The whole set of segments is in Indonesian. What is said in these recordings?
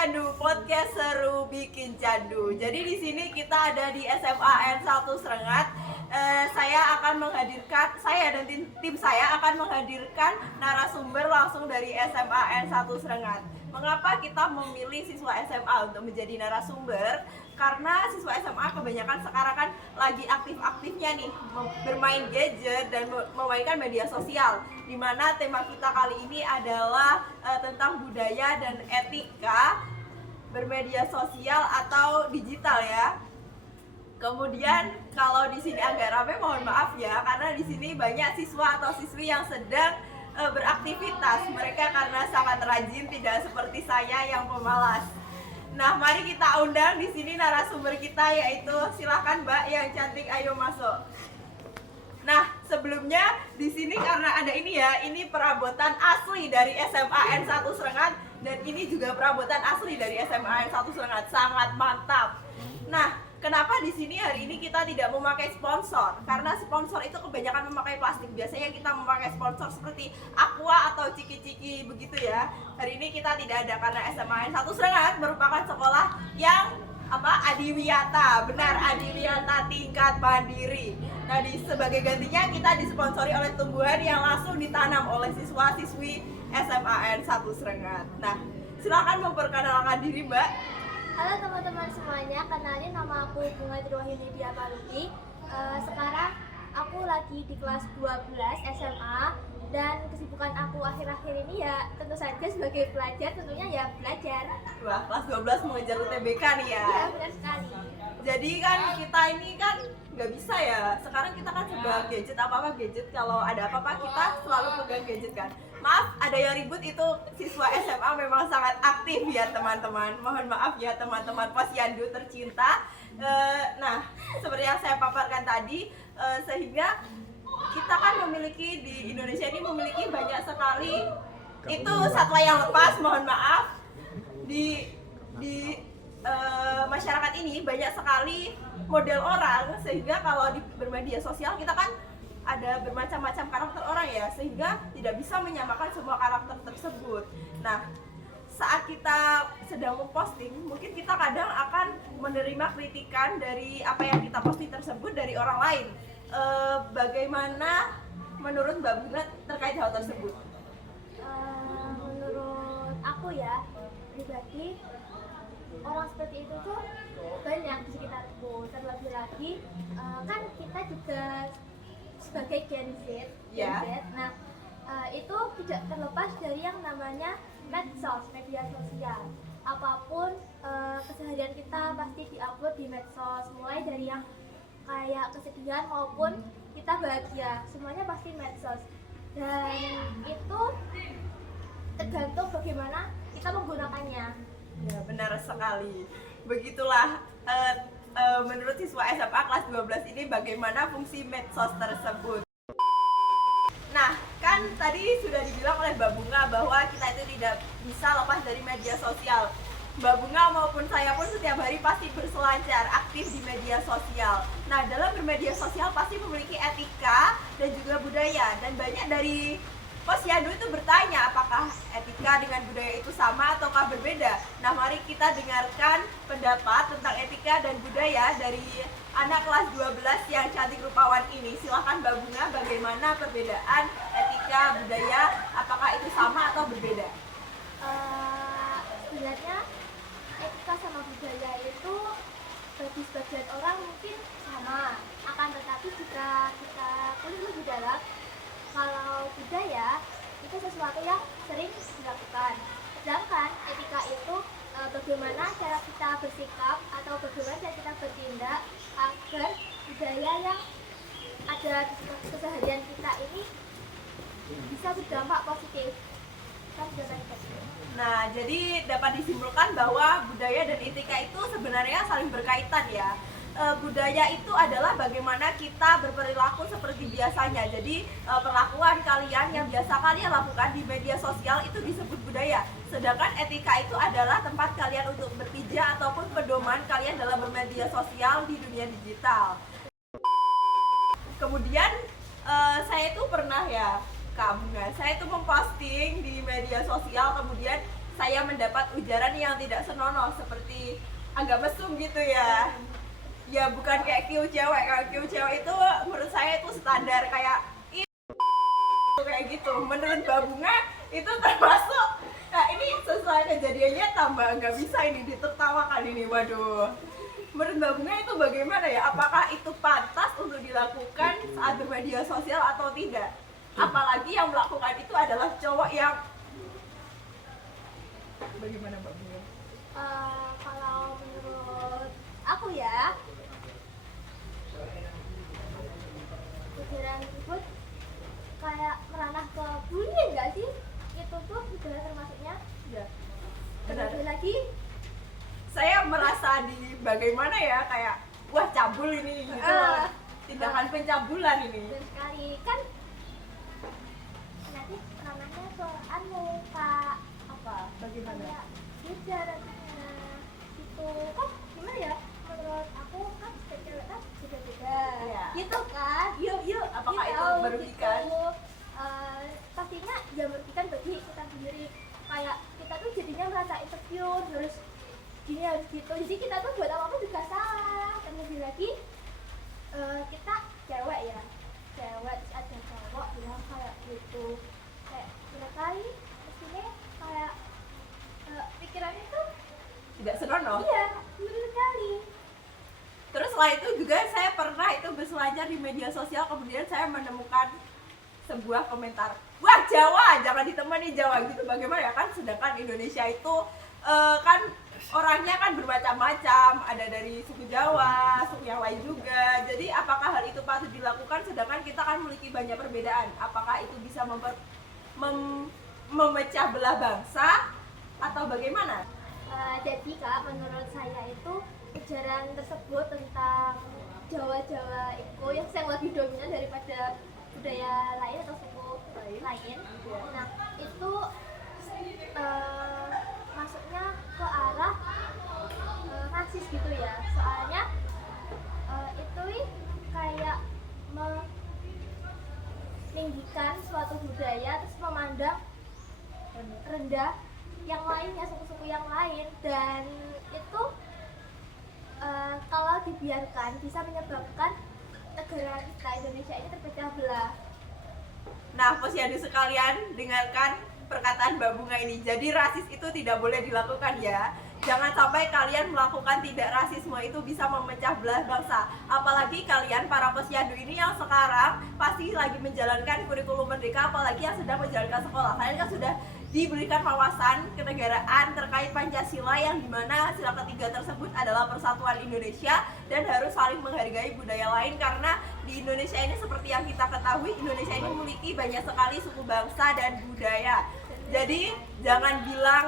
Candu, podcast seru bikin candu. Jadi di sini kita ada di SMA N1 Serengat. Saya dan tim saya akan menghadirkan narasumber langsung dari SMA N1 Serengat. Mengapa kita memilih siswa SMA untuk menjadi narasumber? Karena siswa SMA kebanyakan sekarang kan lagi aktif-aktifnya nih bermain gadget dan memainkan media sosial. Dimana tema kita kali ini adalah tentang budaya dan etika bermedia sosial atau digital ya. Kemudian kalau di sini agak ramai mohon maaf ya, karena di sini banyak siswa atau siswi yang sedang beraktivitas. Mereka karena sangat rajin, tidak seperti saya yang pemalas. Nah, mari kita undang di sini narasumber kita, yaitu silakan Mbak yang cantik, ayo masuk. Nah, sebelumnya di sini karena ada ini ya, ini perabotan asli dari SMA N1 Serengat dan ini juga perabotan asli dari SMA N1 Serengat, sangat mantap. Nah, kenapa di sini hari ini kita tidak memakai sponsor? Karena sponsor itu kebanyakan memakai plastik. Biasanya kita memakai sponsor seperti Aqua atau Ciki-Ciki begitu ya. Hari ini kita tidak ada karena SMA N1 Serengat merupakan sekolah yang Adiwiyata, benar, Adiwiyata tingkat mandiri. Nah, sebagai gantinya kita disponsori oleh tumbuhan yang langsung ditanam oleh siswa-siswi SMA N1 Serengat. Nah, silakan memperkenalkan diri Mbak. Halo teman-teman semuanya, kenalin nama aku Bunga Triwahyuni Diapaluti. Sekarang aku lagi di kelas 12 SMA dan kesibukan aku akhir-akhir ini ya tentu saja sebagai pelajar, tentunya ya belajar. Wah, kelas 12 mengejar UTBK nih ya. Iya, benar sekali. Jadi kan kita ini kan nggak bisa ya. Sekarang kita kan serba gadget, apa-apa gadget. Kalau ada apa-apa kita selalu pegang gadget kan. Maaf, ada yang ribut, itu siswa SMA memang sangat aktif ya teman-teman. Mohon maaf ya teman-teman posyandu tercinta. Nah, seperti yang saya paparkan tadi, sehingga kita kan memiliki di Indonesia ini memiliki banyak sekali itu satwa yang lepas, mohon maaf, di masyarakat ini banyak sekali model orang, sehingga kalau di bermedia sosial kita kan ada bermacam-macam karakter orang ya, sehingga tidak bisa menyamakan semua karakter tersebut. Nah, saat kita sedang memposting, mungkin kita kadang akan menerima kritikan dari apa yang kita posting tersebut dari orang lain. Bagaimana menurut Mbak Bunga terkait hal tersebut? Menurut aku ya pribadi, orang seperti itu tuh banyak di sekitarku. Terlebih lagi kan kita juga sebagai Gen Z, Ya. Nah, itu tidak terlepas dari yang namanya medsos, media sosial. Apapun keseharian kita pasti diupload di medsos, mulai dari yang kayak kesedihan maupun kita bahagia, semuanya pasti medsos. Dan itu tergantung bagaimana kita menggunakannya. Ya, benar sekali. Begitulah menurut siswa SMA kelas 12 ini bagaimana fungsi medsos tersebut. Nah, kan tadi sudah dibilang oleh Mbak Bunga bahwa kita itu tidak bisa lepas dari media sosial. Mbak Bunga maupun saya pun setiap hari pasti berselancar, aktif di media sosial. Nah, dalam bermedia sosial pasti memiliki etika dan juga budaya. Dan banyak dari posyandu itu bertanya apakah etika dengan budaya itu sama ataukah berbeda. Nah, mari kita dengarkan pendapat tentang etika dan budaya dari anak kelas 12 yang cantik rupawan ini. Silahkan Mbak Bunga, bagaimana perbedaan etika budaya, apakah itu sama atau berbeda? Sebenarnya etika sama budaya itu bagi sebagian orang mungkin sama, akan tetapi jika kita kulik lebih dalam, kalau budaya itu sesuatu yang sering dilakukan, sedangkan etika itu bagaimana cara kita bersikap atau bagaimana cara kita bertindak agar budaya yang ada di keseharian kita ini bisa berdampak positif. Nah, jadi dapat disimpulkan bahwa budaya dan etika itu sebenarnya saling berkaitan ya. Budaya itu adalah bagaimana kita berperilaku seperti biasanya. Jadi perlakuan kalian yang biasa kalian lakukan di media sosial itu disebut budaya. Sedangkan etika itu adalah tempat kalian untuk berpijak ataupun pedoman kalian dalam bermedia sosial di dunia digital. Kemudian saya itu pernah ya, Kak Bunga, saya itu memposting di media sosial, kemudian saya mendapat ujaran yang tidak senonoh seperti agak mesum gitu ya. Ya bukan kayak Q cewek. Kalau Q cewek itu menurut saya itu standar kayak kayak gitu. Menurut Mbak Bunga itu termasuk, nah ini sesuai kejadiannya tambah nggak bisa ini ditertawakan ini, waduh. Menurut Mbak Bunga itu bagaimana ya? Apakah itu pantas untuk dilakukan saat bermedia sosial atau tidak? Apalagi yang melakukan itu adalah cowok yang bagaimana Mbak Bunga? Kalau menurut aku ya, ujaran tersebut kayak meranah ke bullying nggak sih? Itu tuh udah termasuknya. Ya, benar. Terlebih lagi Saya merasa di bagaimana ya, kayak wah cabul ini gitu. Tindakan pencabulan ini. benar sekali kan, nanti ranahnya ke anu kak apa? Bagaimana? Kayak ujaran itu kan gimana ya? Menurut aku kan setiap cewek kan beda-beda. Iya. Gitu kan? Yuk, apakah Gitu, itu merugikan? gitu. Pastinya ya merugikan bagi kita sendiri. Kayak kita tuh jadinya merasa insecure, harus gini harus gitu. Jadi kita tuh buat apa-apa juga salah. Terlebih lagi kita cewek ya, cewek terus ada cowok bilang kayak gitu, kayak mereka ini mestinya kayak pikirannya tuh Tidak senonoh. iya bener sekali. Terus setelah itu juga saya pernah itu berselancar di media sosial, kemudian saya menemukan sebuah komentar, wah Jawa, jangan ditemani Jawa gitu. Bagaimana ya, kan sedangkan Indonesia itu kan orangnya kan bermacam-macam, ada dari suku Jawa, suku yang lain juga. Jadi apakah hal itu patut dilakukan sedangkan kita kan memiliki banyak perbedaan? Apakah itu bisa memecah belah bangsa atau bagaimana? Jadi kak, menurut saya itu ujaran tersebut tentang Jawa-Jawa itu yang lebih dominan daripada budaya lain atau suku lain. Nah itu masuknya ke arah rasis gitu ya. Soalnya itu kayak meninggikan suatu budaya terus memandang rendah yang lainnya, suku-suku yang lain, dan itu kalau dibiarkan bisa menyebabkan negara kita Indonesia ini terpecah belah. Nah, posyandu sekalian, dengarkan perkataan Mbak Bunga ini. Jadi rasis itu tidak boleh dilakukan ya. Jangan sampai kalian melakukan tidak rasisme, itu bisa memecah belah bangsa. Apalagi kalian para posyandu ini yang sekarang pasti lagi menjalankan kurikulum merdeka, apalagi yang sedang menjalankan sekolah. Kalian kan sudah diberikan wawasan kenegaraan terkait Pancasila, yang dimana sila ketiga tersebut adalah persatuan Indonesia dan harus saling menghargai budaya lain. Karena di Indonesia ini seperti yang kita ketahui, Indonesia ini memiliki banyak sekali suku bangsa dan budaya. Jadi jangan bilang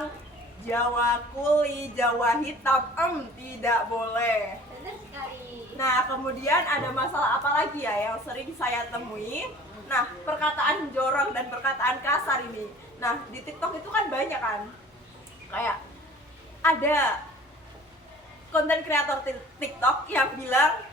Jawa kuli, Jawa hitam, tidak boleh. Benar sekali. Nah, kemudian ada masalah apa lagi ya yang sering saya temui? Nah, perkataan jorok dan perkataan kasar ini. Nah, di TikTok itu kan banyak kan, kayak ada konten kreator TikTok yang bilang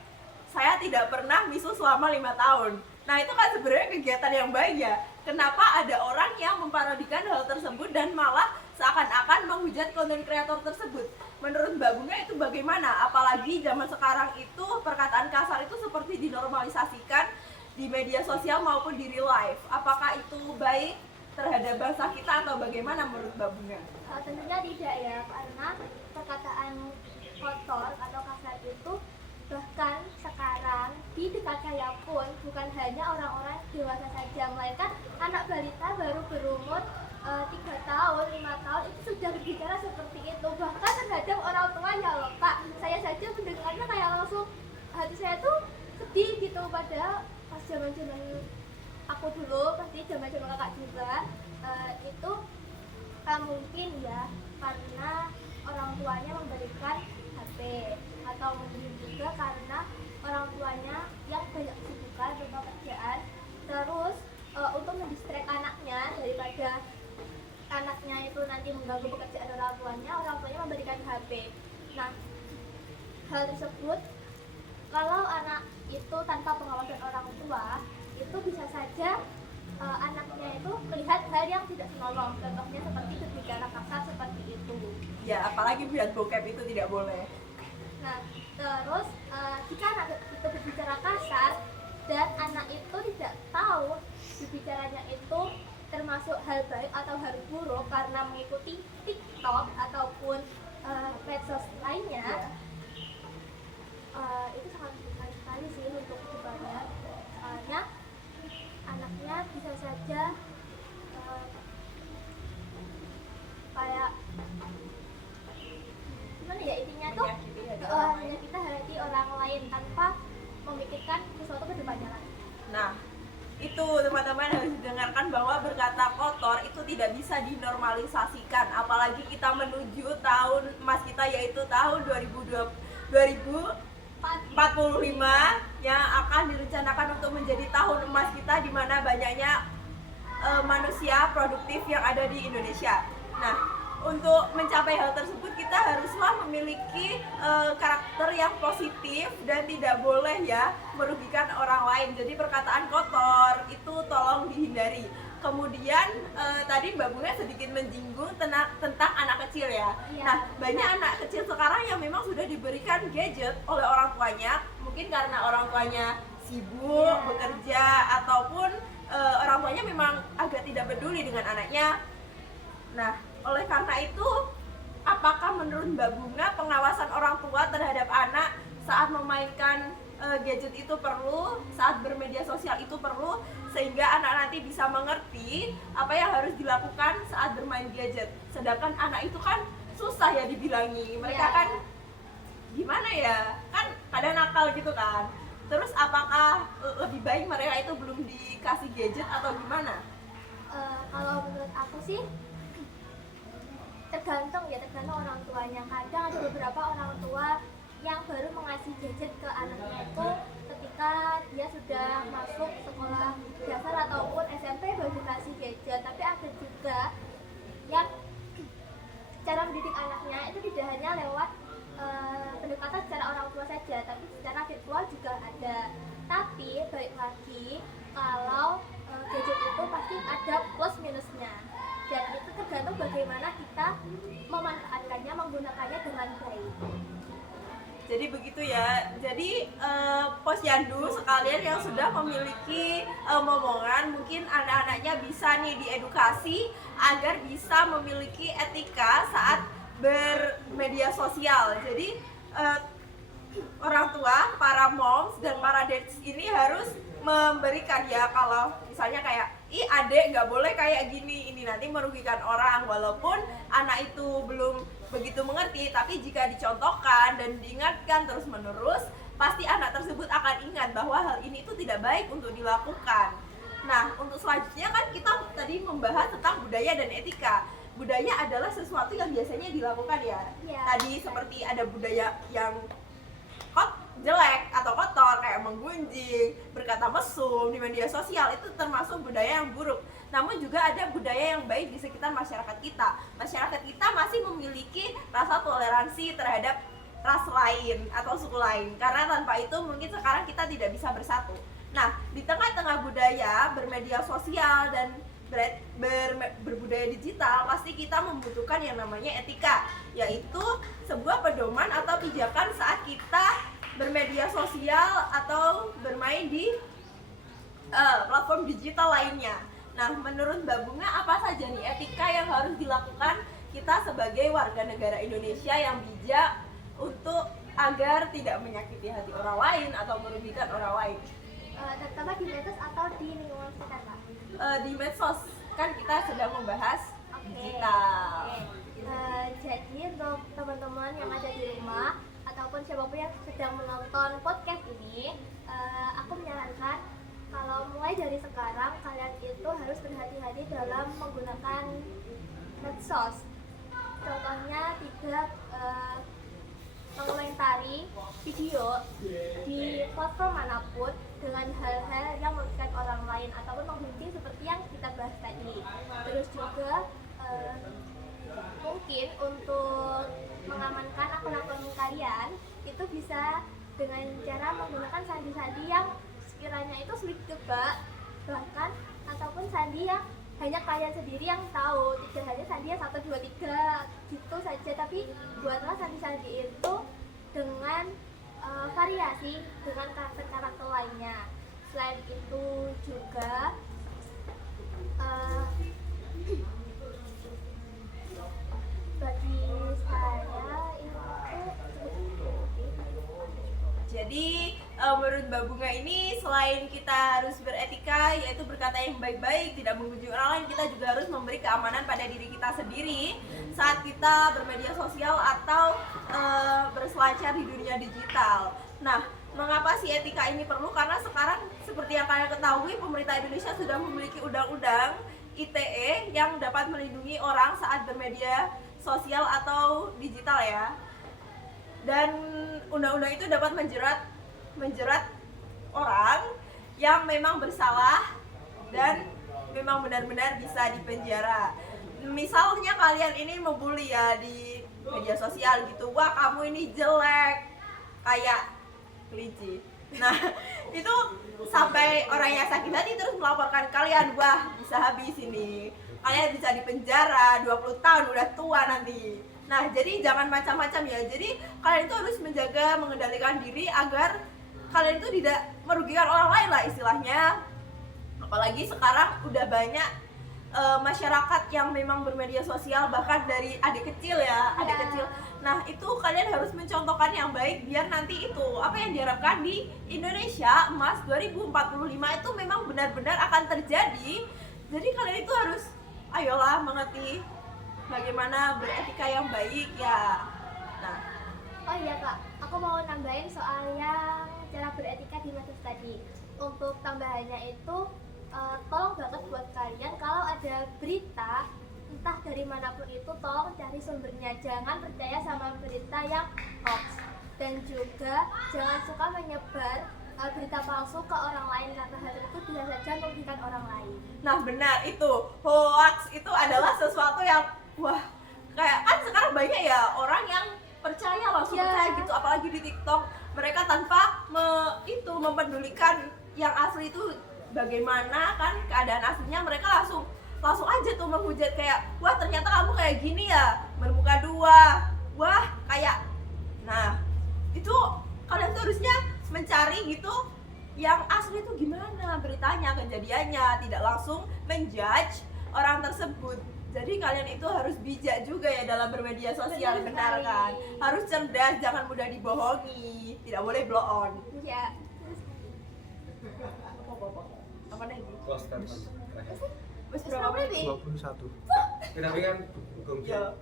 saya tidak pernah misu selama 5 tahun. Nah, itu kan sebenarnya kegiatan yang baik ya. Kenapa ada orang yang memparodikan hal tersebut dan malah seakan-akan menghujat konten kreator tersebut? Menurut Mbak Bunga itu bagaimana? Apalagi zaman sekarang itu perkataan kasar itu seperti dinormalisasikan di media sosial maupun di real life. Apakah itu baik terhadap bangsa kita atau bagaimana menurut Mbak Bunga? Tentunya tidak ya, karena perkataan kotor atau kasar itu bahkan sekarang di dekat saya pun bukan hanya orang-orang dewasa saja, melainkan anak balita baru berumur 3 tahun, 5 tahun itu sudah berbicara seperti itu, bahkan terhadap orang tuanya loh kak. Saya saja mendengarnya kayak langsung hati saya tuh sedih gitu, padahal pas zaman-zaman aku dulu, pasti zaman-zaman kakak juga itu mungkin ya karena orang tuanya memberikan HP, atau mungkin juga karena orang tuanya yang banyak kesibukan tentang pekerjaan, terus untuk mendistract anaknya daripada anaknya itu nanti mengganggu pekerjaan orang tuanya memberikan HP. Nah, hal tersebut kalau anak itu tanpa pengawasan orang tua itu bisa saja anaknya itu melihat hal yang tidak senonoh, contohnya seperti berbicara kasar seperti itu. Ya, apalagi buat bokep itu tidak boleh. Nah, terus jika anak itu berbicara kasar dan anak itu tidak tahu berbicaranya itu termasuk hal baik atau hal buruk karena mengikuti TikTok ataupun medsos lainnya, itu sangat berbahaya sekali sih untuk kedepannya. Soalnya anaknya bisa saja kayak gimana ya, intinya tuh kita hati orang lain tanpa memikirkan sesuatu ke depannya lagi. Nah, itu teman-teman harus didengarkan bahwa berkata kotor itu tidak bisa dinormalisasikan, apalagi kita menuju tahun emas kita yaitu tahun 2045 yang akan direncanakan untuk menjadi tahun emas kita di mana banyaknya manusia produktif yang ada di Indonesia. Nah, untuk mencapai hal tersebut kita haruslah memiliki karakter yang positif dan tidak boleh ya merugikan orang lain. Jadi perkataan kotor itu tolong dihindari. Kemudian tadi Mbak Bunga sedikit menyinggung tentang anak kecil ya. Iya. Nah, banyak anak kecil sekarang yang memang sudah diberikan gadget oleh orang tuanya, mungkin karena orang tuanya sibuk bekerja ataupun orang tuanya memang agak tidak peduli dengan anaknya. Nah, oleh karena itu, apakah menurut Mbak Bunga pengawasan orang tua terhadap anak saat memainkan gadget itu perlu, saat bermedia sosial itu perlu, sehingga anak nanti bisa mengerti apa yang harus dilakukan saat bermain gadget. Sedangkan anak itu kan susah ya dibilangi, mereka kan gimana ya, kan pada nakal gitu kan. Terus apakah lebih baik mereka itu belum dikasih gadget atau gimana? Kalau menurut aku sih tergantung orang tuanya. Kadang ada beberapa orang tua yang baru mengasih gadget ke anaknya itu ketika dia sudah masuk sekolah dasar ataupun SMP baru dikasih gadget. Tapi ada juga yang cara mendidik anaknya itu tidak hanya lewat pendekatan secara orang tua saja, tapi secara virtual juga ada. Tapi balik lagi, kalau gadget itu pasti ada plus minusnya, dan itu tergantung bagaimana kita memanfaatkannya, menggunakannya dengan baik. Jadi begitu ya. Jadi posyandu sekalian yang sudah memiliki momongan, mungkin anak-anaknya bisa nih diedukasi agar bisa memiliki etika saat bermedia sosial. Jadi orang tua, para moms dan para dads ini harus memberikan ya, kalau misalnya kayak adek nggak boleh kayak gini, ini nanti merugikan orang. Walaupun anak itu belum begitu mengerti, tapi jika dicontohkan dan diingatkan terus menerus, pasti anak tersebut akan ingat bahwa hal ini itu tidak baik untuk dilakukan. Nah, untuk selanjutnya kan kita tadi membahas tentang budaya dan etika. Budaya adalah sesuatu yang biasanya dilakukan ya. Tadi seperti ada budaya yang jelek atau kotor kayak menggunjing, berkata mesum di media sosial, itu termasuk budaya yang buruk. Namun juga ada budaya yang baik di sekitar masyarakat kita. Masyarakat kita masih memiliki rasa toleransi terhadap ras lain atau suku lain, karena tanpa itu mungkin sekarang kita tidak bisa bersatu. Nah, di tengah-tengah budaya bermedia sosial dan berbudaya digital, pasti kita membutuhkan yang namanya etika, yaitu sebuah pedoman atau pijakan saat kita bermedia sosial atau bermain di platform digital lainnya. Nah, menurut Mbak Bunga, apa saja nih etika yang harus dilakukan kita sebagai warga negara Indonesia yang bijak untuk agar tidak menyakiti hati orang lain atau merugikan orang lain? Terutama di medsos atau di lingkungan sekitar, Pak? Di medsos, kan kita sedang membahas digital. Jadi untuk teman-teman yang ada di rumah ataupun siapapun yang sedang menonton podcast ini, aku menyarankan kalau mulai dari sekarang kalian itu harus berhati-hati dalam menggunakan medsos. Contohnya tidak mengomentari video di platform manapun dengan hal-hal yang merugikan orang lain ataupun menggunjing seperti yang kita bahas tadi. Terus juga mungkin untuk mengamankan akun-akun kalian itu bisa dengan cara menggunakan sandi-sandi yang sekiranya itu sulit ditebak, bahkan ataupun sandi yang hanya kalian sendiri yang tahu, tidak hanya sandi yang 1, 2, 3 gitu saja, tapi buatlah sandi-sandi itu dengan variasi dengan karakter-karakter lainnya. Selain itu juga bagi saya itu Jadi menurut Mbak Bunga ini selain kita harus beretika, yaitu berkata yang baik-baik, tidak mengunjungi orang lain, kita juga harus memberi keamanan pada diri kita sendiri saat kita bermedia sosial atau berselancar di dunia digital. Nah, mengapa sih etika ini perlu? Karena sekarang seperti yang kalian ketahui, pemerintah Indonesia sudah memiliki undang-undang ITE yang dapat melindungi orang saat bermedia sosial atau digital ya. Dan undang-undang itu dapat menjerat orang yang memang bersalah dan memang benar-benar bisa dipenjara. Misalnya kalian ini membuli ya di media sosial gitu, wah kamu ini jelek kayak kelinci. Nah itu sampai orang yang sakit hati terus melaporkan kalian, wah bisa habis ini, kalian bisa dipenjara 20 tahun, udah tua nanti. Nah, jadi jangan macam-macam ya. Jadi kalian itu harus menjaga, mengendalikan diri agar kalian itu tidak merugikan orang lain lah istilahnya. Apalagi sekarang udah banyak masyarakat yang memang bermedia sosial, bahkan dari adik kecil ya, adik kecil. Nah, itu kalian harus mencontohkan yang baik biar nanti itu apa yang diharapkan di Indonesia Emas 2045 itu memang benar-benar akan terjadi. Jadi kalian itu harus ayolah mengerti bagaimana beretika yang baik ya. Nah, oh iya Kak, aku mau nambahin soal yang cara beretika di medsos tadi. Untuk tambahannya itu tolong banget buat kalian kalau ada berita entah dari manapun itu, tolong cari sumbernya, jangan percaya sama berita yang hoax. Dan juga jangan suka menyebar berita palsu ke orang lain karena hal itu bisa saja merugikan orang lain. nah benar itu, hoax itu adalah sesuatu yang wah, kayak kan sekarang banyak ya orang yang percaya langsung percaya gitu, apalagi di TikTok mereka tanpa mempedulikan yang asli itu bagaimana kan keadaan aslinya, mereka langsung aja tuh menghujat kayak wah ternyata kamu kayak gini ya, bermuka dua, wah kayak. Nah itu kalian tuh harusnya mencari gitu yang asli itu gimana beritanya, kejadiannya, tidak langsung menjudge orang tersebut. Jadi kalian itu harus bijak juga ya dalam bermedia sosial, benar kan? Harus cerdas, jangan mudah dibohongi, tidak boleh blow on. Ya. Apa lagi? Close statement terakhir. Mas berapa menit nih? 21. Tapi kan hukum Iya.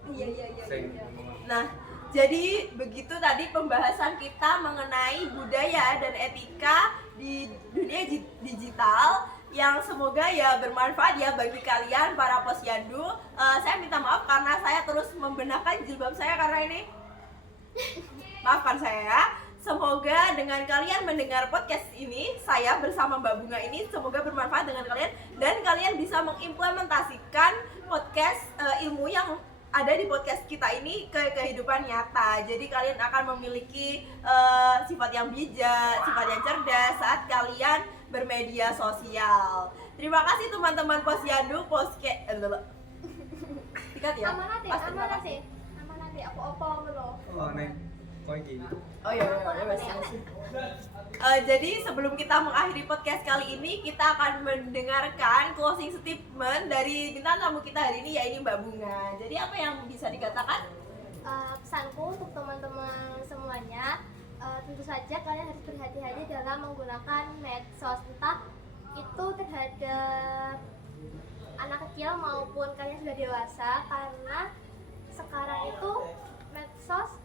sing Nah, jadi begitu tadi pembahasan kita mengenai budaya dan etika di dunia digital yang semoga ya bermanfaat ya bagi kalian para posyandu. Saya minta maaf karena saya terus membenarkan jilbab saya karena ini maafkan saya. Semoga dengan kalian mendengar podcast ini, saya bersama Mbak Bunga ini semoga bermanfaat dengan kalian dan kalian bisa mengimplementasikan podcast ilmu yang ada di podcast kita ini ke kehidupan nyata. Jadi kalian akan memiliki sifat yang bijak, sifat yang cerdas saat kalian bermedia sosial. Terima kasih teman-teman posyandu Tikat ya? Amanat ya, aku opo ngono. oh neng kok iki Oh iya, jadi sebelum kita mengakhiri podcast kali ini, kita akan mendengarkan closing statement dari bintang tamu kita hari ini, yaitu Mbak Bunga. Jadi apa yang bisa dikatakan? Pesanku untuk teman-teman semuanya, tentu saja kalian harus berhati-hati dalam menggunakan medsos, entah itu terhadap anak kecil maupun kalian sudah dewasa, karena sekarang itu medsos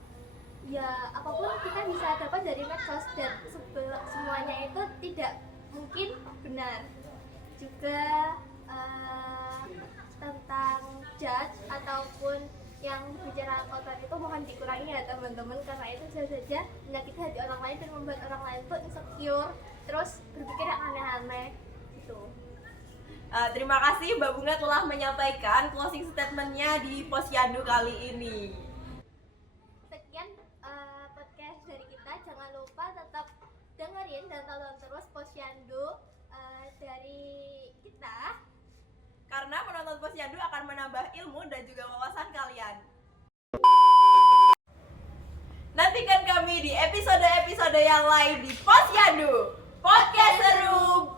ya apapun kita bisa dapat dari medsos dan semuanya itu tidak mungkin benar. Juga tentang judge ataupun yang bicara kotor itu mohon dikurangi ya teman-teman, karena itu bisa saja menyakiti hati orang lain dan membuat orang lain tuh insecure, terus berpikir yang aneh-aneh gitu. Terima kasih Mbak Bunga telah menyampaikan closing statementnya di Posyandu kali ini. Sekian podcast dari kita, jangan lupa tetap dengerin dan tonton terus Posyandu dari kita. ilmu dan juga wawasan kalian. Nantikan kami di episode-episode yang lain di Posyandu Podcast Seru